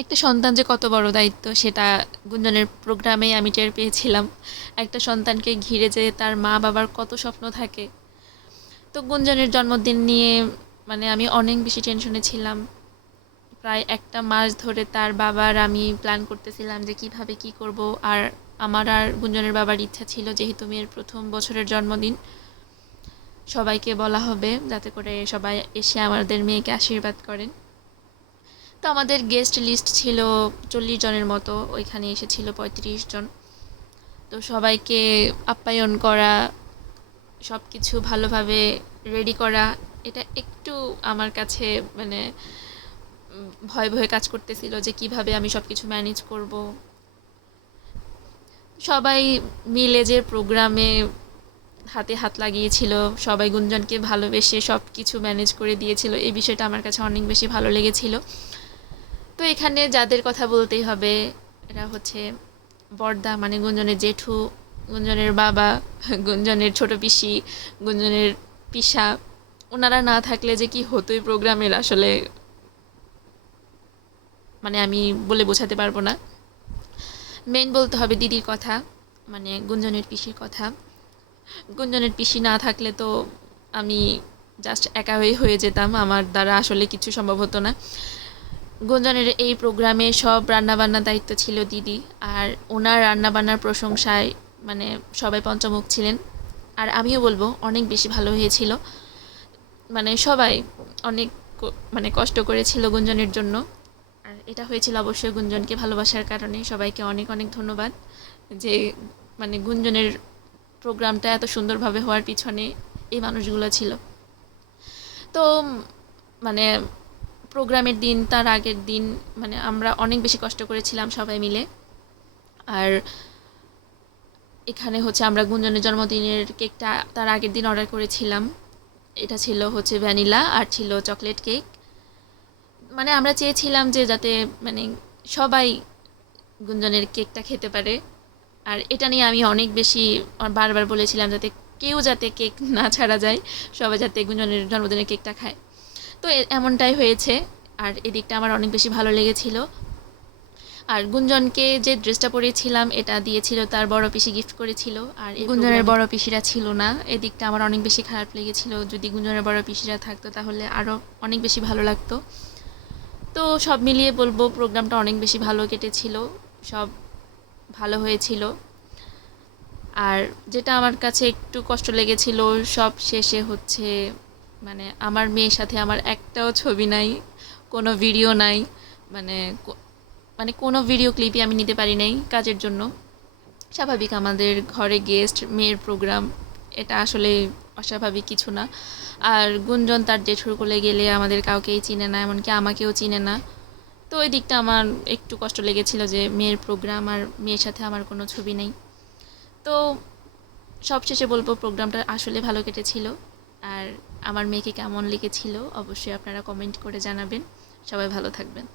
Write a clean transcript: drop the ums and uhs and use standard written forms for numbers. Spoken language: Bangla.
একটা সন্তান যে কত বড় দায়িত্ব সেটা গুঞ্জনের প্রোগ্রামেই আমি টের পেয়েছিলাম। একটা সন্তানকে ঘিরে যে তার মা বাবার কত স্বপ্ন থাকে। তো গুঞ্জনের জন্মদিন নিয়ে আমি অনেক বেশি টেনশনে ছিলাম। প্রায় একটা মাস ধরে তার বাবার আমি প্ল্যান করতেছিলাম যে কিভাবে কি করব। আর আমার আর গুঞ্জনের বাবার ইচ্ছা ছিল, যেহেতু মেয়ের প্রথম বছরের জন্মদিন, সবাইকে বলা হবে যাতে করে সবাই এসে আমাদের মেয়েকে আশীর্বাদ করেন। তো আমাদের গেস্ট লিস্ট ছিল 40 জনের মতো, ওইখানে এসেছিল 35 জন। তো সবাইকে আপ্যায়ন করা, সব কিছু ভালোভাবে রেডি করা, এটা একটু আমার কাছে মানে ভয় ভয় কাজ করতেছিল যে কিভাবে আমি সব কিছু ম্যানেজ করব। সবাই মিলে যে প্রোগ্রামে হাতে হাত লাগিয়েছিল, সবাই গুঞ্জনকে ভালোবেসে সব কিছু ম্যানেজ করে দিয়েছিল, এই বিষয়টা আমার কাছে অনেক বেশি ভালো লেগেছিল। তো এখানে যাদের কথা বলতেই হবে, এরা হচ্ছে বড়দা মানে গুঞ্জনের জেঠু, গুঞ্জনের বাবা, গুঞ্জনের ছোট পিসি, গুঞ্জনের পিসা। ওনারা না থাকলে যে কি হতোই প্রোগ্রামের, আসলে আমি বলে বোঝাতে পারবো না। মেন বলতে হবে দিদির কথা, গুঞ্জনের পিসির কথা। গুঞ্জনের পিসি না থাকলে তো আমি জাস্ট একা হয়ে যেতাম, আমার দ্বারা আসলে কিছু সম্ভব হতো না। গুঞ্জনের এই প্রোগ্রামে সব রান্নাবান্নার দায়িত্ব ছিল দিদি, আর ওনার রান্নাবান্নার প্রশংসায় সবাই পঞ্চমুখ ছিলেন। আর আমিও বলবো অনেক বেশি ভালো হয়েছিল। সবাই অনেক কষ্ট করেছিল গুঞ্জনের জন্য। আর এটা হয়েছিল অবশ্যই গুঞ্জনকে ভালোবাসার কারণে। সবাইকে অনেক অনেক ধন্যবাদ যে গুঞ্জনের প্রোগ্রামটা এত সুন্দরভাবে হওয়ার পিছনে এই মানুষগুলো ছিল। তো মানে প্রোগ্রামের দিন, তার আগের দিন আমরা অনেক বেশি কষ্ট করেছিলাম সবাই মিলে। আর এখানে হচ্ছে আমরা গুঞ্জনের জন্মদিনের কেকটা তার আগের দিন অর্ডার করেছিলাম। এটা ছিল হচ্ছে ভ্যানিলা আর ছিল চকলেট কেক। আমরা চেয়েছিলাম যে যাতে সবাই গুঞ্জনের কেকটা খেতে পারে। আর এটা নিয়ে আমি অনেক বেশি বারবার বলেছিলাম যাতে কেউ যাতে কেক না ছাড়া যায়, সবাই যাতে গুঞ্জনের জন্মদিনের কেকটা খায়। তো এমনটাই হয়েছে। আর এদিকটা আমার অনেক বেশি ভালো লেগেছিল। আর গুঞ্জনকে যে ড্রেসটা পরিয়েছিলাম এটা দিয়েছিল তার বড় পিসি, গিফট করেছিল। আর গুঞ্জনের বড় পিসিরা ছিল না, এদিকটা আমার অনেক বেশি খারাপ লেগেছিল। যদি গুঞ্জনের বড় পিসিরা থাকতো তাহলে আরও অনেক বেশি ভালো লাগতো। তো সব মিলিয়ে বলবো প্রোগ্রামটা অনেক বেশি ভালো কেটেছিল, সব ভালো হয়েছিল। আর যেটা আমার কাছে একটু কষ্ট লেগেছিল, সব শেষে হচ্ছে আমার মেয়ের সাথে আমার একটাও ছবি নাই, কোনো ভিডিও নাই। মানে কোনো ভিডিও ক্লিপই আমি নিতে পারি নাই কাজের জন্য। স্বাভাবিক, আমাদের ঘরে গেস্ট, মেয়ের প্রোগ্রাম, এটা আসলে অস্বাভাবিক কিছু না। আর গুঞ্জন তার জেঠুর কোলে গেলে আমাদের কাউকেই চিনে না, এমনকি আমাকেও চিনে না। তো ওই দিকটা আমার একটু কষ্ট লেগেছিল যে মেয়ের প্রোগ্রাম আর মেয়ের সাথে আমার কোনো ছবি নেই। তো সবশেষে বলবো প্রোগ্রামটা আসলে ভালো কেটেছিল। আর আমার মেয়েকে কেমন লেগেছিল অবশ্যই আপনারা কমেন্ট করে জানাবেন। সবাই ভালো থাকবেন।